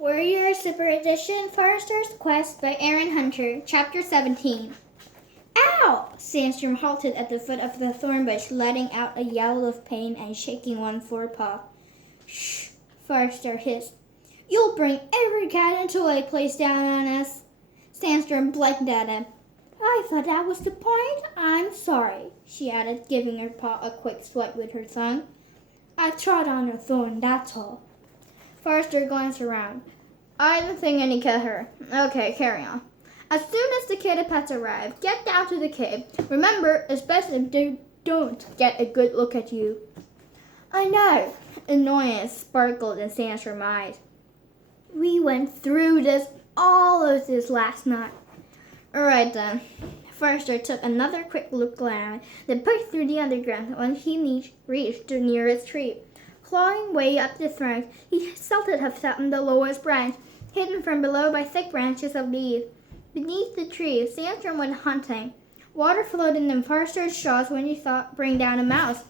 Warrior Super Edition Firestar's Quest by Aaron Hunter, Chapter 17. Ow! Sandstorm halted at the foot of the thorn bush, letting out a yell of pain and shaking one forepaw. Shh, Firestar hissed. You'll bring every cat and toy placed down on us. Sandstorm blinked at him. I thought that was the point. I'm sorry, she added, giving her paw a quick swipe with her tongue. I trod on a thorn, that's all. Firestar glanced around. I didn't think any cut her. Okay, carry on. As soon as the kitty pets arrive, get down to the cave. Remember, especially if they don't get a good look at you. I know. Annoyance sparkled in Sandstorm's eyes. We went through all of this last night. All right then. Firestar took another quick look around, then pushed through the underground when he reached the nearest tree. Clawing way up the trunk, he tilted himself on the lowest branch, hidden from below by thick branches of leaves. Beneath the tree, Sandstorm went hunting. Water flowed in Firestar's jaws when he thought bring down a mouse.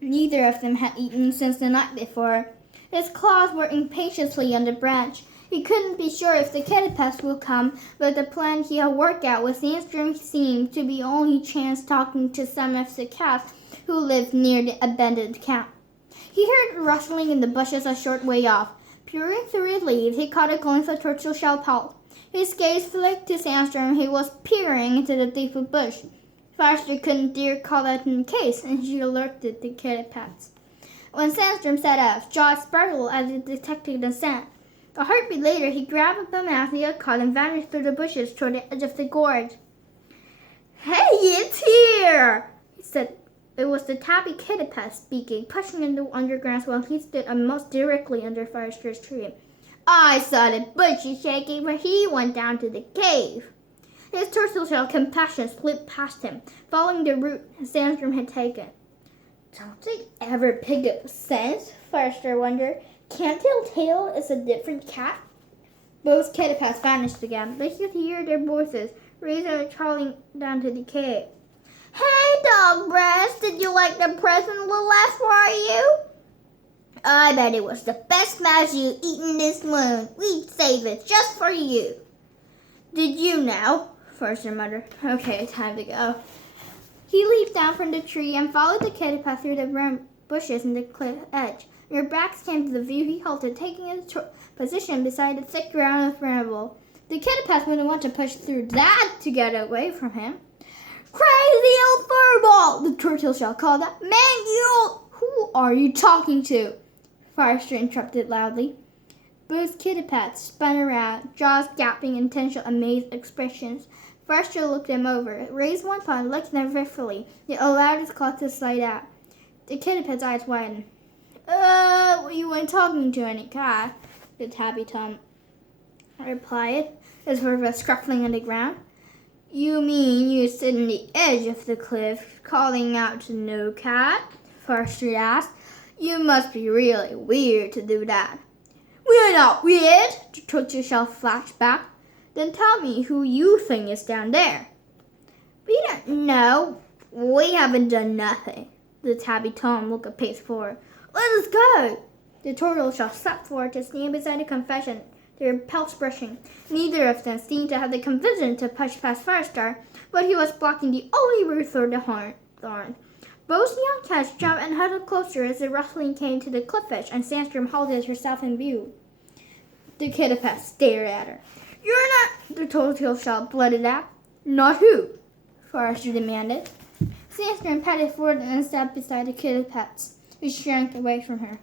Neither of them had eaten since the night before. His claws were impatiently on the branch. He couldn't be sure if the kitty pest would come, but the plan he had worked out with Sandstorm seemed to be only chance talking to some of the cats who lived near the abandoned camp. He heard rustling in the bushes a short way off. Peering through the leaves, he caught a glimpse of turtle shell pelt. His gaze flicked to Sandstorm, who was peering into the deep bush. Firestar couldn't dare call out in case, and she alerted the kitty pets. When Sandstorm set off, jaws sparkled as he detected the scent. A heartbeat later, he grabbed the mouse he had caught and vanished through the bushes toward the edge of the gorge. Hey, it's here! He said. It was the tabby kitty pest speaking, pushing into the underground while he stood almost directly under Firestar's tree. I saw the bushes shaking, but he went down to the cave. His turtle shell compassion slipped past him, following the route Sandstorm had taken. Don't they ever pick up scent? Firestar wondered. Can't Telltale is a different cat? Both kitty pests vanished again, but he could hear their voices, raising and crawling down to the cave. Hey, dog breast, did you like the present we left for you? I bet it was the best mouse you've eaten this moon. We'd save it just for you. Did you now? Firestar muttered. Okay, time to go. He leaped down from the tree and followed the kitty path through the bushes and the cliff edge. When their backs came to the view, he halted, taking his position beside the thick ground of bramble. The kitty path wouldn't want to push through that to get away from him. Crazy old furball! The turtle shell called out. Man, who are you talking to? Firestar interrupted loudly. Both kitty pets spun around, jaws gaping in intentional amazed expressions. Firestar looked them over, raised one paw and licked them fearfully, yet allowed his claw to slide out. The kitty pet's eyes widened. You weren't talking to any cat, the tabby Tom replied, his fur scuffling on the ground. You mean you stood on the edge of the cliff, calling out to no cat? Firestar asked. You must be really weird to do that. We're not weird, the turtle shell flashed back. Then tell me who you think is down there. We don't know. We haven't done nothing. The tabby Tom looked a pace forward. Let us go. The turtle shell stepped forward to stand beside the confession, their pelts brushing. Neither of them seemed to have the conviction to push past Firestar, but he was blocking the only route through the thorn. Both young cats jumped and huddled closer as the rustling came to the cliff edge, and Sandstorm halted herself in view. The kitty pest stared at her. You're not, the turtle shell blurted out. Not who? Firestar demanded. Sandstorm padded forward and stepped beside the kitty pets, who shrank away from her.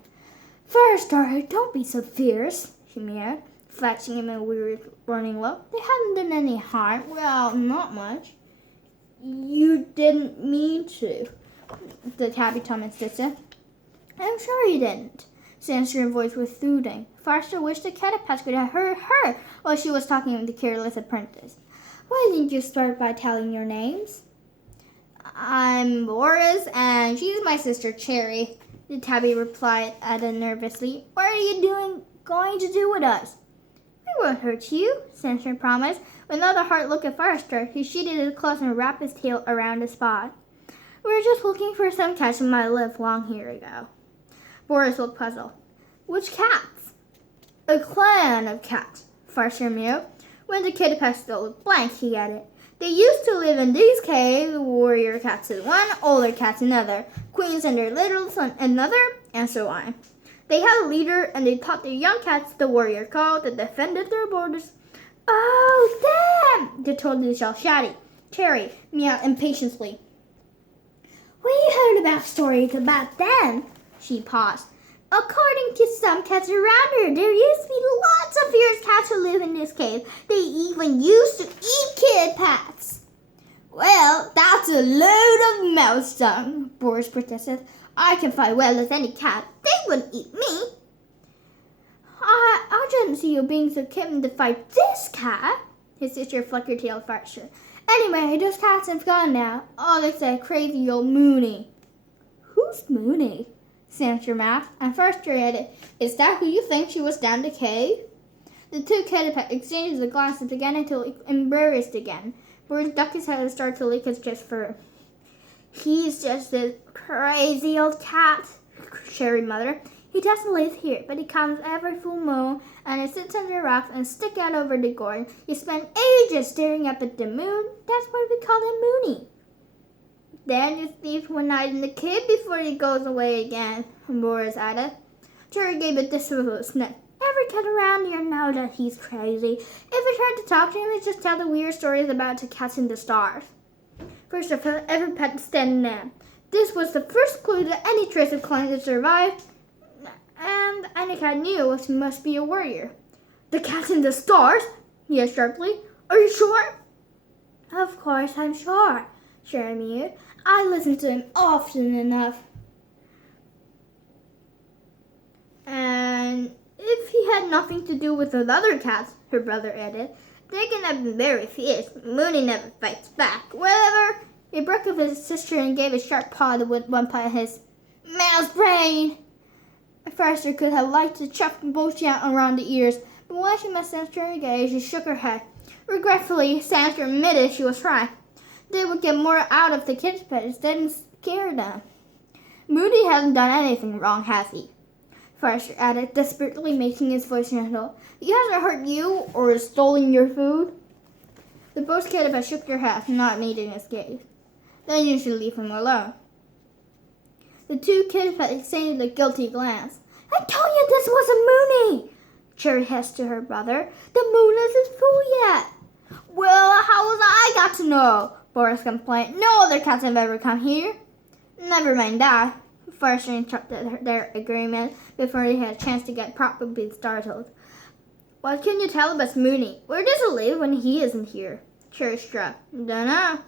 Firestar, don't be so fierce, she meowed, flashing him a weird warning look. They hadn't done any harm. Well, not much. You didn't mean to, the tabby Tom insisted. I'm sure you didn't. Sandstorm's voice was soothing. Firestar wished the kitty pet could have heard her while she was talking with the careless apprentice. Why didn't you start by telling your names? I'm Boris, and she's my sister Cherry, the tabby replied nervously. What are you going to do with us? We won't hurt you, Sandstorm promised. With another hard look at Firestar, he sheatheded his claws and wrapped his tail around the spot. We're just looking for some cats who might live long here ago. Boris looked puzzled. Which cats? A clan of cats, Farser mewed. When the kitty pet still looked blank, he added. They used to live in these caves, warrior cats in one, older cats another, queens and their littles another, and so on. They had a leader, and they taught their young cats the warrior call that defended their borders. Oh, damn! They told the shell Shaddy. Cherry meowed impatiently. We heard about stories about them. She paused. According to some cats around here, there used to be lots of fierce cats who live in this cave. They even used to eat kid pets. Well, that's a load of mouse dung, Boris protested. I can fight well as any cat. They wouldn't eat me. I didn't see you being so keen to fight this cat. His sister flicked her tail faster. Anyway, those cats have gone now. All except crazy old Mooney. Who's Mooney? Sandstrom asked, and first added, Is that who you think she was down the cave? The two kitty pets exchanged the glasses again until embarrassed again. Boris ducked his head and started to lick his chest fur. He's just a crazy old cat, Cherry muttered. He doesn't live here, but he comes every full moon, and he sits under rocks and sticks out over the garden. He spent ages staring up at the moon. That's why we call him Mooney. Then he sleeps one night in the cave before he goes away again, Boris added. Cherry gave a disapproval sniff. Every cat around here knows that he's crazy. If we tried to talk to him, he'd just tell the weird stories about the cats in the stars. First of all, every pet standing there. This was the first clue that any trace of clan had survived, and any cat knew he must be a warrior. The cats in the stars? He asked sharply. Are you sure? Of course I'm sure, Cherry mewed. I listen to him often enough. And if he had nothing to do with the other cats, her brother added, they can have been very fierce. Mooney never fights back. Whatever. He broke up his sister and gave a sharp paw to one part of his mouse brain. First, could have liked to chuck both out around the ears, but when she met Sandstrom again, she shook her head. Regretfully, Sandstrom admitted she was right. They would get more out of the kids' pets than scare them. Moody hasn't done anything wrong, has he? Forrester added, desperately making his voice gentle. He hasn't hurt you or stolen your food? The both kids shook their heads, not meeting his gaze. Then you should leave him alone. The two kids exchanged a guilty glance. I told you this was a Mooney! Cherry hissed to her brother. The moon isn't full yet. Well, how was I got to know? Boris complained. No other cats have ever come here. Never mind that. Forrester interrupted their agreement before they had a chance to get properly startled. What can you tell about Mooney? Where does he live when he isn't here? Cherry shrugged. Dunno.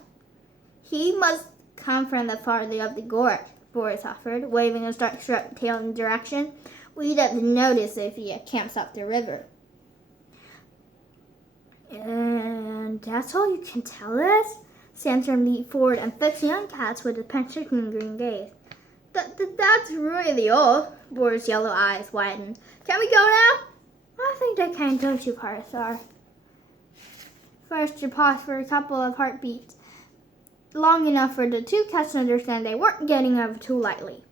He must come from the far end of the gorge, Boris offered, waving his dark striped tail in direction. We'd have to notice if he camps up the river. And that's all you can tell us? Sandstrom leaned forward and fixed the young cats with a penetrating green gaze. That's really all. Boris' yellow eyes widened. Can we go now? I think they can, don't you, firestar? First, you paused for a couple of heartbeats, long enough for the two cats to understand they weren't getting over too lightly.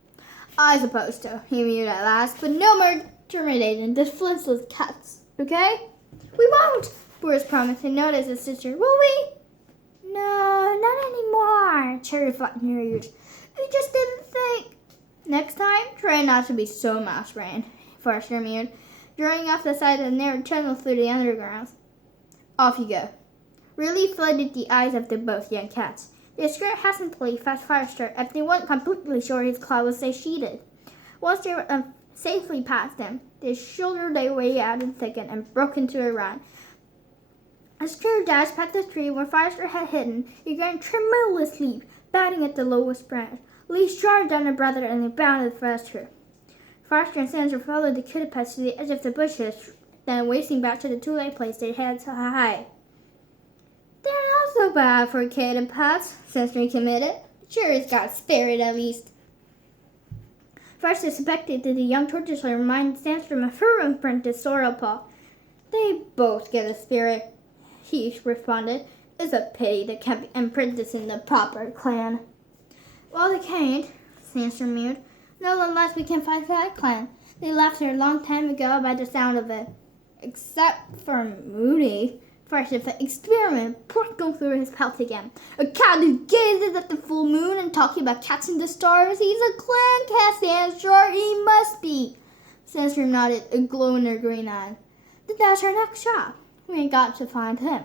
I suppose so, he mewed at last, but no more terminating the flintless cats, okay? We won't, Boris promised, and noticed his sister. Will we? No, not anymore, Cherry flattened her ears. We just didn't think. Next time, try not to be so mouse-brained, Forrester mewed, drawing off the side of the narrow tunnel through the underground. Off you go. Relief flooded the eyes of the both young cats. They scurried hesitantly past Firestar as they weren't completely sure his claw would stay sheathed. Once they were safely past him, they shouldered their way out of the thicket and broke into a run. As Cherry dashed past the tree where Firestar had hidden, he ran tremulous leap, batting at the lowest branch. Lee charged down her brother and they bounded past her. Firestar and Sandra followed the kitty pets to the edge of the bushes, then racing back to the two-lane place they had to hide. They're not so bad for kitty pets, Sandra committed. Cherry's got spirit at least. First suspected that the young tortoiseshell reminded Sandstrom of her apprentice Sorrel Paw. They both get a spirit, he responded. It's a pity they can't be apprenticed in the proper clan. Well, they can't, Sandstrom mewed. Not unless we can fight that clan. They left here a long time ago by the sound of it. except for Moody. First, if the experiment prickled through his pelt again. A cat who gazes at the full moon and talking about catching the stars. He's a clan cat, Sandstorm. He must be. Sandstorm nodded, a glow in her green eye. Then that's our next shot. We ain't got to find him.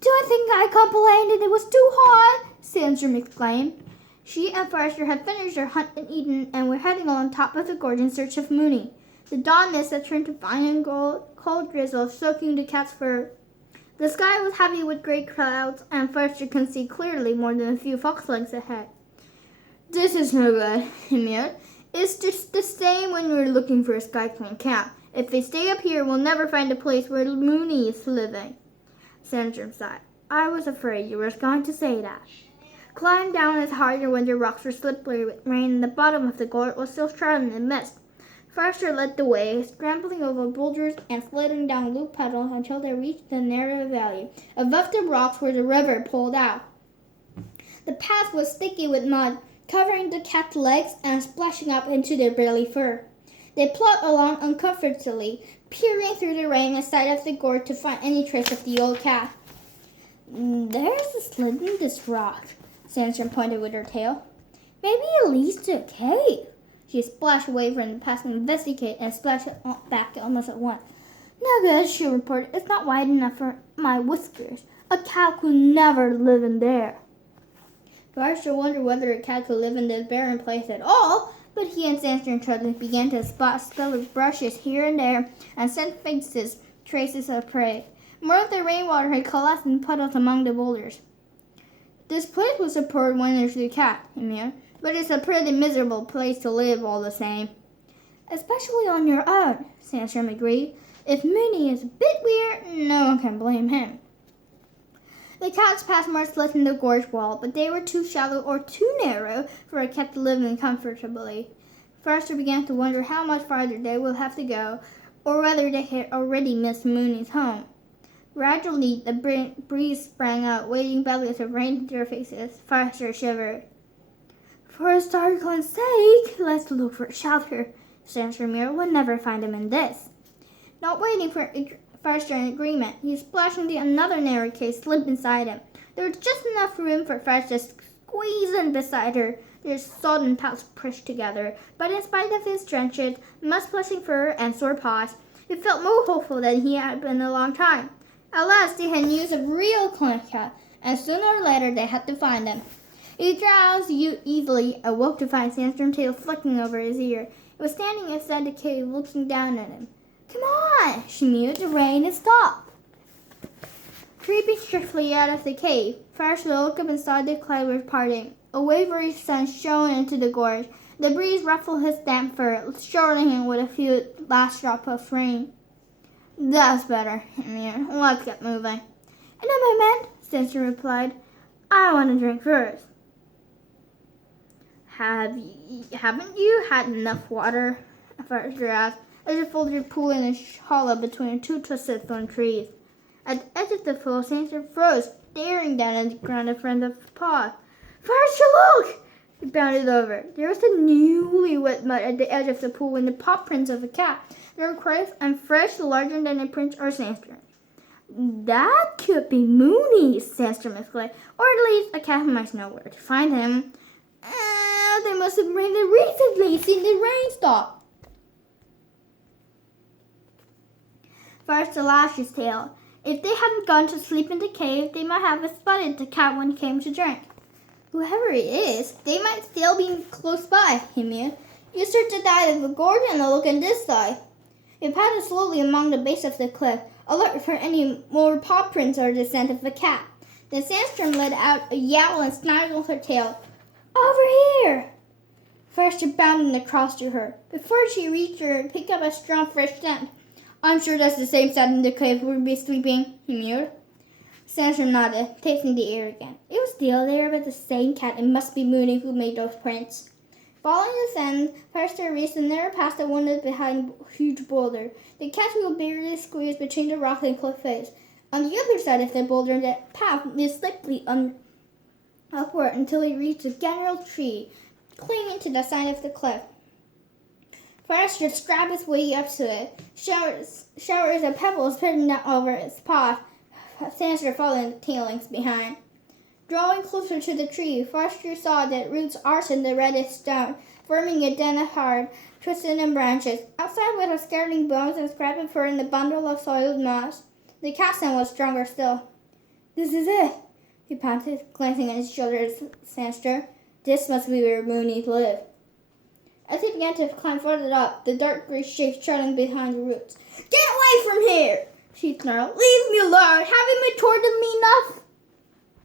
Do I think I complained it was too hot? Sandstorm exclaimed. She and Forrester had finished their hunt and eaten and were heading on top of the gorge in search of Mooney. The dawn mist had turned to fine and cold drizzle, soaking the cat's fur. The sky was heavy with gray clouds, and Forrester could see clearly more than a few fox legs ahead. This is no good, he mewed. It's just the same when we're looking for a Sky Clan camp. If they stay up here, we'll never find a place where Mooney is living. Sandstorm sighed. I was afraid you were going to say that. Climbing down is harder when the rocks were slippery with rain and the bottom of the gorge was still shrouded in mist. Forrester led the way, scrambling over boulders and sliding down loop puddles until they reached the narrow valley above the rocks where the river pulled out. The path was sticky with mud, covering the cat's legs and splashing up into their belly fur. They plodded along uncomfortably, peering through the rain aside of the gorge to find any trace of the old cat. There's a slit in this rock, Sandstorm pointed with her tail. Maybe it leads to a cave. She splashed away from the path to investigate and splashed back almost at once. No good, she reported. It's not wide enough for my whiskers. A cat could never live in there. Forrester wondered whether a cat could live in this barren place at all, but he and Sandstorm Trudley began to spot scattered brushes here and there and scent faces, traces of prey. More of the rainwater had collapsed in puddles among the boulders. This place was a poor wonderful cat, he mewed, but it's a pretty miserable place to live all the same. Especially on your own, Sandstorm agreed. If Mooney is a bit weird, no one can blame him. The cats passed more slits in the gorge wall, but they were too shallow or too narrow for a cat to live in comfortably. Forrester began to wonder how much farther they would have to go, or whether they had already missed Mooney's home. Gradually, the breeze sprang up, waving bellies of rain into their faces. Forrester shivered. For a Star Clan's sake, let's look for shelter. Sandstorm would never find him in this. Not waiting for Forrester in agreement, he splashed into another narrow cave, slipped inside him. There was just enough room for Forrester to squeeze in beside her, their sodden pelts pushed together. But in spite of his drenched, mud-splashing fur and sore paws, he felt more hopeful than he had been in a long time. At last, they had news of real clan cat, and sooner or later they had to find him. He drowsed easily, awoke to find Sandstorm's tail flicking over his ear. It was standing inside the cave, looking down at him. Come on, she mewed. The rain has stopped. Creeping swiftly out of the cave, Forrester looked up and saw the clouds were parting. A wavering sun shone into the gorge. The breeze ruffled his damp fur, showering him with a few last drops of rain. That's better, he mewed. Let's get moving. In a moment, Sandstorm replied. I want to drink first. Haven't you had enough water? Forrester asked, as he folded a pool in a hollow between two twisted thorn trees. At the edge of the pool, Sandstorm froze, staring down at the ground in front of his paw. Forrester, look! He bounded over. There was a newly wet mud at the edge of the pool and the paw prints of a cat. They were crisp and fresh, larger than a print or Sandstorm. That could be Mooney, Sandstorm exclaimed, or at least a cat who might know where to find him. They must have rained it recently, since the rain stopped. Forrester lashed his tail. If they hadn't gone to sleep in the cave, they might have spotted the cat when it came to drink. Whoever it is, they might still be close by, he mewed. You search the side of the gorge and I'll look on this side. He padded slowly along the base of the cliff, alert for any more paw prints or the scent of a cat. Then Sandstorm let out a yowl and snaggled her tail. Over here! Forrester bounded across to her. Before she reached her and picked up a strong fresh scent. I'm sure that's the same scent in the cave we'll be sleeping, he mewed. Sandstorm nodded, tasting the air again. It was still there, but the same cat. It must be Mooney who made those prints. Following the scent, Forrester reached the narrow path that wandered behind a huge boulder. The cat wheel barely squeezed between the rock and cliff face. On the other side of the boulder, the path led slightly upward until it reached a general tree, clinging to the side of the cliff. Firestar scrabbed his way up to it. Showers of pebbles pitting down over its paw. Sandstorm following the tailings behind. Drawing closer to the tree, Firestar saw that roots arched in the reddish stone, forming a den of hard, twisted branches. Outside was a scattering bones and scrapping fur in a bundle of soiled moss. The capstan was stronger still. "This is it," he panted, glancing at his shoulder at Sandstorm. "This must be where Moonies live." As he began to climb further up, the dark gray shape trailing behind the roots. "Get away from here!" she snarled. "Leave me alone! Haven't you tortured me enough?"